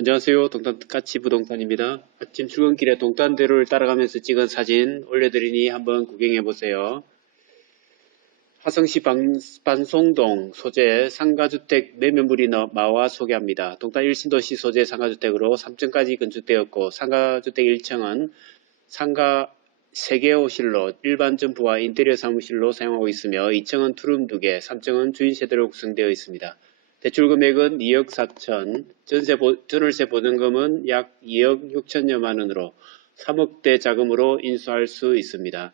안녕하세요. 동탄가치 부동산입니다. 아침 출근길에 동탄대로를 따라가면서 찍은 사진 올려드리니 한번 구경해 보세요. 화성시 방, 반송동 소재 상가주택 매매물이 나와 소개합니다. 동탄 1신도시 소재 상가주택으로 3층까지 건축되었고 상가주택 1층은 상가 3개 호실로 일반 점프와 인테리어 사무실로 사용하고 있으며 2층은 투룸 2개, 3층은 주인 세대로 구성되어 있습니다. 대출 금액은 2억 4천, 전세 보, 전월세 보증금은 약 2억 6천여만 원으로 3억대 자금으로 인수할 수 있습니다.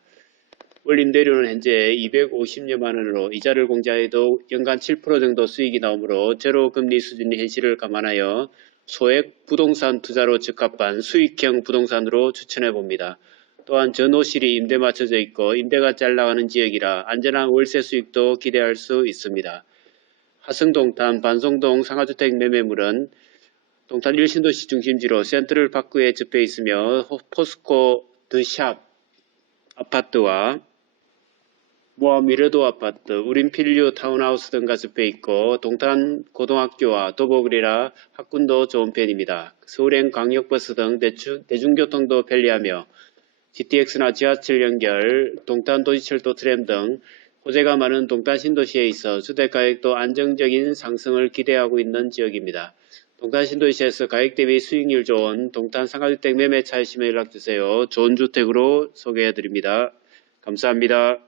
원림대료는 현재 250여만 원으로 이자를 공제해도 연간 7% 정도 수익이 나오므로 제로 금리 수준의 현실을 감안하여 소액 부동산 투자로 적합한 수익형 부동산으로 추천해 봅니다. 또한 전호실이 임대 맞춰져 있고 임대가 잘 나가는 지역이라 안전한 월세 수익도 기대할 수 있습니다. 하성동탄 반송동 상하주택 매매물은 동탄 1신도시 중심지로 센트럴 파크에 접해 있으며 포스코 드샵 아파트와 모아 미르도 아파트, 우린필류 타운하우스 등과 접해 있고 동탄 고등학교와 도보그리라 학군도 좋은 편입니다. 서울행 광역버스 등 대추, 대중교통도 편리하며 GTX나 지하철 연결, 동탄 도시철도 트램 등 호재가 많은 동탄 신도시에 있어 주택가격도 안정적인 상승을 기대하고 있는 지역입니다. 동탄 신도시에서 가격 대비 수익률 좋은 동탄 상가주택 매매 차이시면 연락주세요. 좋은 주택으로 소개해드립니다. 감사합니다.